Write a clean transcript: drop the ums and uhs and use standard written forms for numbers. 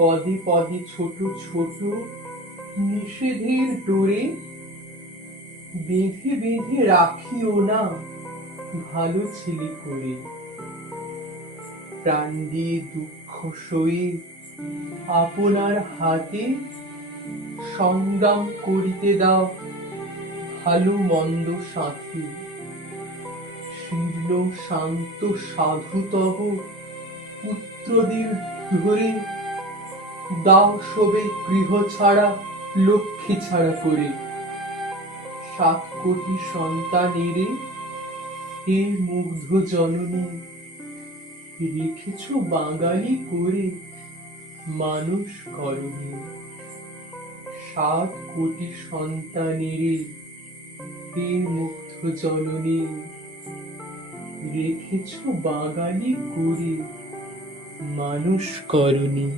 পদে পদে ছোট ছোট নিষেধের ডোরে বেঁধে বেঁধে রাখিও না ভালো ছেলে করে। প্রাণ দিয়ে দুঃখ সয়ে আপনার হাতে সংগ্রাম করিতে দাও ভালো মন্দ সাথে। শীর্ণ শান্ত সাধুতব পুত্রদের ধরে দাও শোবে গৃহ ছাড়া লক্ষ্মী ছাড়া করে। 7 কোটি সন্তানেরে হে মুগ্ধ জননী রেখেছ বাঙালি করে মানুষ করনি। 7 কোটি সন্তানেরে হে মুগ্ধ জননী রেখেছ বাঙালি করে মানুষ করনি।